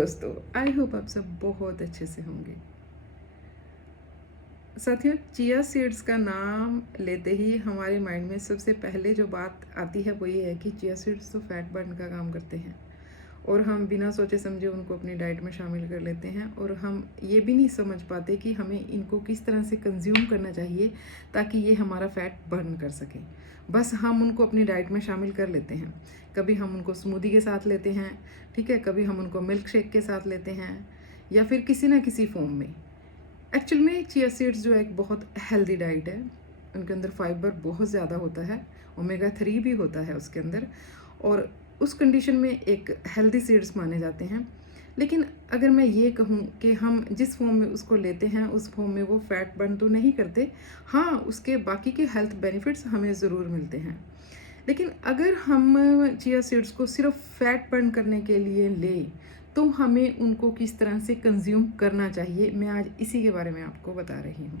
दोस्तों, I hope आप सब बहुत अच्छे से होंगे। साथियों, चिया सीड्स का नाम लेते ही हमारे माइंड में सबसे पहले जो बात आती है वो ये है कि चिया सीड्स तो फैट बर्न का काम करते हैं और हम बिना सोचे समझे उनको अपनी डाइट में शामिल कर लेते हैं और हम ये भी नहीं समझ पाते कि हमें इनको किस तरह से कंज्यूम करना चाहिए ताकि ये हमारा फैट बर्न कर सके। बस हम उनको अपनी डाइट में शामिल कर लेते हैं। कभी हम उनको स्मूदी के साथ लेते हैं, ठीक है, कभी हम उनको मिल्क शेक के साथ लेते हैं या फिर किसी ना किसी फॉर्म में। एक्चुअल में चिया सीड्स जो है एक बहुत हेल्दी डाइट है। उनके अंदर फाइबर बहुत ज़्यादा होता है, ओमेगा 3 भी होता है उसके अंदर, और उस कंडीशन में एक हेल्दी सीड्स माने जाते हैं। लेकिन अगर मैं ये कहूँ कि हम जिस फॉर्म में उसको लेते हैं उस फॉर्म में वो फैट बर्न तो नहीं करते। हाँ, उसके बाकी के हेल्थ बेनिफिट्स हमें ज़रूर मिलते हैं। लेकिन अगर हम चिया सीड्स को सिर्फ फैट बर्न करने के लिए लें तो हमें उनको किस तरह से कंज्यूम करना चाहिए, मैं आज इसी के बारे में आपको बता रही हूँ।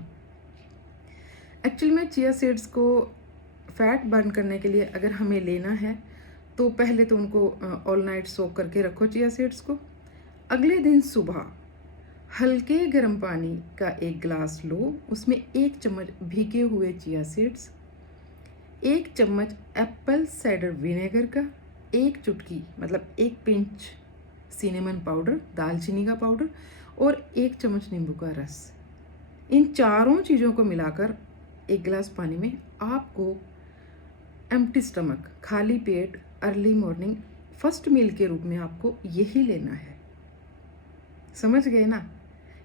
एक्चुअल में चिया सीड्स को फैट बर्न करने के लिए अगर हमें लेना है तो पहले तो उनको ऑल नाइट सोक करके रखो चिया सीड्स को। अगले दिन सुबह हल्के गर्म पानी का एक गिलास लो, उसमें 1 चम्मच भीगे हुए चिया सीड्स, 1 चम्मच एप्पल साइडर विनेगर का, 1 चुटकी मतलब 1 पिंच सिनेमन पाउडर, दालचीनी का पाउडर और 1 चम्मच नींबू का रस। इन चारों चीज़ों को मिलाकर एक गिलास पानी में आपको एम्प्टी स्टमक, खाली पेट, अर्ली मॉर्निंग फर्स्ट मील के रूप में आपको यही लेना है। समझ गए ना?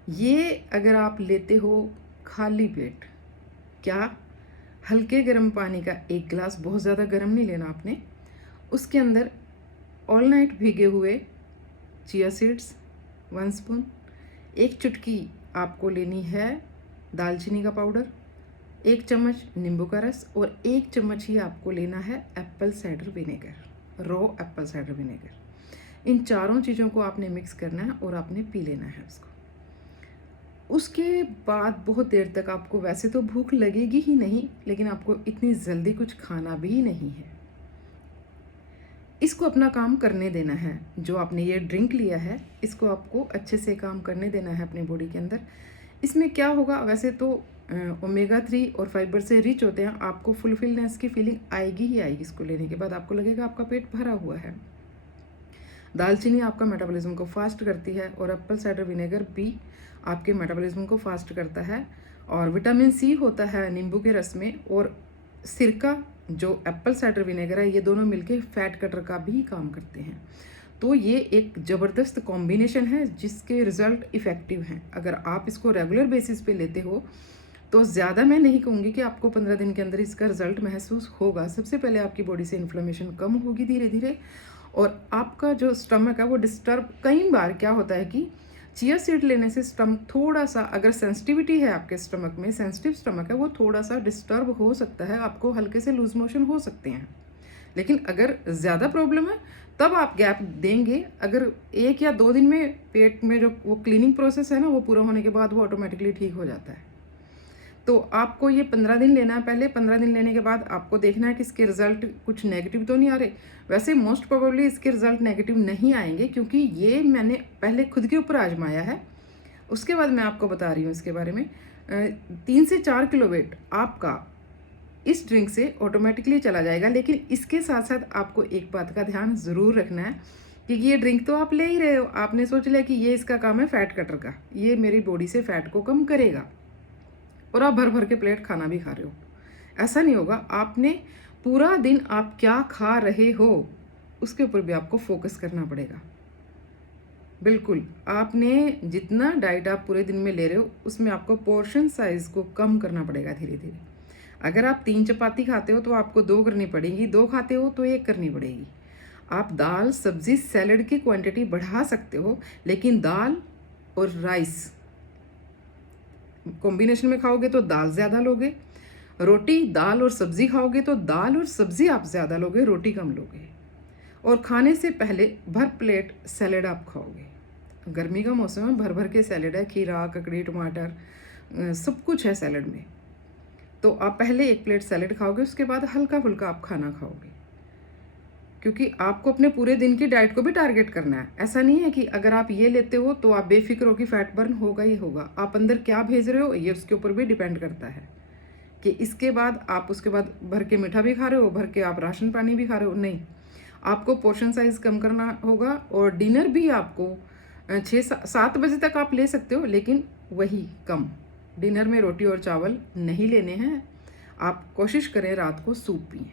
ये अगर आप लेते हो खाली पेट, क्या हल्के गर्म पानी का एक गिलास, बहुत ज़्यादा गर्म नहीं लेना आपने, उसके अंदर ऑल नाइट भीगे हुए चिया सीड्स 1 स्पून, 1 चुटकी आपको लेनी है दालचीनी का पाउडर, 1 चम्मच नींबू का रस और 1 चम्मच ही आपको लेना है apple cider vinegar, raw apple cider vinegar. इन चारों चीज़ों को आपने मिक्स करना है और आपने पी लेना है उसको। उसके बाद बहुत देर तक आपको वैसे तो भूख लगेगी ही नहीं, लेकिन आपको इतनी जल्दी कुछ खाना भी नहीं है। इसको अपना काम करने देना है। जो आपने ये ड्रिंक लिया है इसको आपको अच्छे से काम करने देना है अपने बॉडी के अंदर। इसमें क्या होगा, वैसे तो ओमेगा 3 और फाइबर से रिच होते हैं, आपको फुलफिलनेस की फीलिंग आएगी ही आएगी। इसको लेने के बाद आपको लगेगा आपका पेट भरा हुआ है। दालचीनी आपका मेटाबॉलिज्म को फास्ट करती है और एप्पल साइडर विनेगर भी आपके मेटाबॉलिज्म को फास्ट करता है। और विटामिन सी होता है नींबू के रस में, और सिरका जो एप्पल साइडर विनेगर है, ये दोनों मिलके फैट कटर का भी काम करते हैं। तो ये एक ज़बरदस्त कॉम्बिनेशन है जिसके रिज़ल्ट इफ़ेक्टिव हैं। अगर आप इसको रेगुलर बेसिस पे लेते हो तो ज़्यादा मैं नहीं कहूँगी कि आपको 15 दिन के अंदर इसका रिजल्ट महसूस होगा। सबसे पहले आपकी बॉडी से इन्फ्लेमेशन कम होगी धीरे धीरे, और आपका जो स्टमक है वो डिस्टर्ब, कई बार क्या होता है कि चिया सीड लेने से स्टमक थोड़ा सा, अगर सेंसिटिविटी है आपके स्टमक में, सेंसिटिव स्टमक है, वो थोड़ा सा डिस्टर्ब हो सकता है, आपको हल्के से लूज मोशन हो सकते हैं। लेकिन अगर ज़्यादा प्रॉब्लम है तब आप गैप देंगे। अगर 1 या 2 दिन में पेट में जो वो क्लीनिंग प्रोसेस है ना वो पूरा होने के बाद वो ऑटोमेटिकली ठीक हो जाता है। तो आपको ये 15 दिन लेना है। पहले 15 दिन लेने के बाद आपको देखना है कि इसके रिजल्ट कुछ नेगेटिव तो नहीं आ रहे। वैसे मोस्ट प्रोबेबली इसके रिजल्ट नेगेटिव नहीं आएंगे, क्योंकि ये मैंने पहले खुद के ऊपर आजमाया है। उसके बाद मैं आपको बता रही हूँ इसके बारे में। 3 से 4 किलो वेट आपका इस ड्रिंक से ऑटोमेटिकली चला जाएगा। लेकिन इसके साथ साथ आपको एक बात का ध्यान ज़रूर रखना है, क्योंकि ये ड्रिंक तो आप ले ही रहे हो, आपने सोच लिया कि ये इसका काम है फैट कटर का, ये मेरी बॉडी से फैट को कम करेगा, और आप भर भर के प्लेट खाना भी खा रहे हो। ऐसा नहीं होगा। आपने पूरा दिन आप क्या खा रहे हो उसके ऊपर भी आपको फोकस करना पड़ेगा। बिल्कुल, आपने जितना डाइट आप पूरे दिन में ले रहे हो उसमें आपको पोर्शन साइज को कम करना पड़ेगा धीरे धीरे। अगर आप 3 चपाती खाते हो तो आपको 2 करनी पड़ेगी, 2 खाते हो तो 1 करनी पड़ेगी। आप दाल, सब्जी, सैलड की क्वांटिटी बढ़ा सकते हो, लेकिन दाल और राइस कॉम्बिनेशन में खाओगे तो दाल ज़्यादा लोगे। रोटी, दाल और सब्ज़ी खाओगे तो दाल और सब्ज़ी आप ज़्यादा लोगे, रोटी कम लोगे। और खाने से पहले भर प्लेट सैलेड आप खाओगे। गर्मी का मौसम है, भर भर के सैलेड है, खीरा, ककड़ी, टमाटर, सब कुछ है सैलेड में। तो आप पहले 1 प्लेट सैलेड खाओगे, उसके बाद हल्का फुल्का आप खाना खाओगे, क्योंकि आपको अपने पूरे दिन की डाइट को भी टारगेट करना है। ऐसा नहीं है कि अगर आप ये लेते हो तो आप बेफिक्र हो कि फैट बर्न होगा ही होगा। आप अंदर क्या भेज रहे हो ये उसके ऊपर भी डिपेंड करता है कि इसके बाद आप उसके बाद भर के मीठा भी खा रहे हो, भर के आप राशन पानी भी खा रहे हो। नहीं, आपको पोर्शन साइज़ कम करना होगा और डिनर भी आपको 6-7 बजे तक आप ले सकते हो, लेकिन वही कम। डिनर में रोटी और चावल नहीं लेने हैं। आप कोशिश करें रात को सूप पिएं।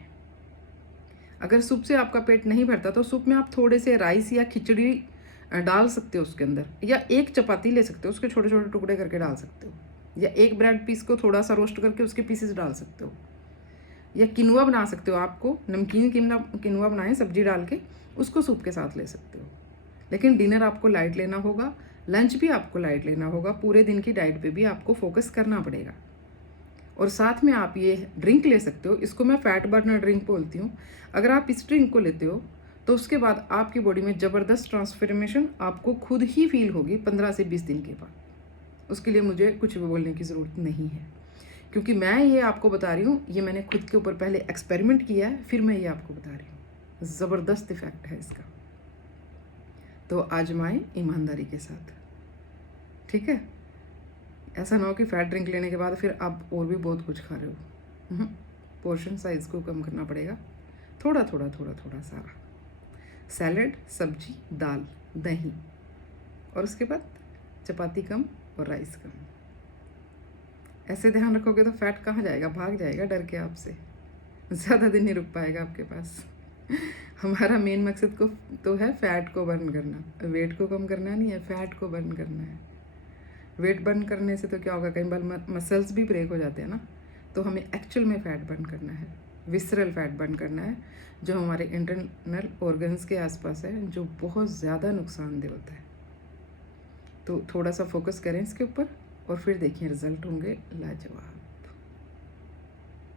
अगर सूप से आपका पेट नहीं भरता तो सूप में आप थोड़े से राइस या खिचड़ी डाल सकते हो उसके अंदर, या एक चपाती ले सकते हो, उसके छोटे छोटे टुकड़े करके डाल सकते हो, या एक ब्रेड पीस को थोड़ा सा रोस्ट करके उसके पीसेस डाल सकते हो, या किनुआ बना सकते हो। आपको नमकीन किनुआ बनाएं सब्जी डाल के, उसको सूप के साथ ले सकते हो। लेकिन डिनर आपको लाइट लेना होगा, लंच भी आपको लाइट लेना होगा, पूरे दिन की डाइट पे भी आपको फोकस करना पड़ेगा। और साथ में आप ये ड्रिंक ले सकते हो, इसको मैं फैट बर्नर ड्रिंक बोलती हूँ। अगर आप इस ड्रिंक को लेते हो तो उसके बाद आपकी बॉडी में ज़बरदस्त ट्रांसफॉर्मेशन आपको खुद ही फील होगी 15 से 20 दिन के बाद। उसके लिए मुझे कुछ भी बोलने की ज़रूरत नहीं है, क्योंकि मैं ये आपको बता रही हूँ, ये मैंने खुद के ऊपर पहले एक्सपेरिमेंट किया है, फिर मैं ये आपको बता रही हूँ। ज़बरदस्त इफ़ेक्ट है इसका, तो आजमाएं ईमानदारी के साथ, ठीक है। ऐसा ना हो कि फैट ड्रिंक लेने के बाद फिर आप और भी बहुत कुछ खा रहे हो। पोर्शन साइज़ को कम करना पड़ेगा, थोड़ा थोड़ा थोड़ा थोड़ा सारा। सैलड, सब्जी, दाल, दही, और उसके बाद चपाती कम और राइस कम। ऐसे ध्यान रखोगे तो फैट कहाँ जाएगा, भाग जाएगा डर के आपसे, ज़्यादा दिन नहीं रुक पाएगा आपके पास। हमारा मेन मकसद को तो है फैट को बर्न करना, वेट को कम करना नहीं है, फैट को बर्न करना है। वेट बर्न करने से तो क्या होगा, कई बार मसल्स भी ब्रेक हो जाते हैं ना। तो हमें एक्चुअल में फ़ैट बर्न करना है, विसरल फैट बर्न करना है, जो हमारे इंटरनल ऑर्गन्स के आसपास है, जो बहुत ज़्यादा नुकसानदेह होता है। तो थोड़ा सा फोकस करें इसके ऊपर और फिर देखिए रिजल्ट होंगे लाजवाब।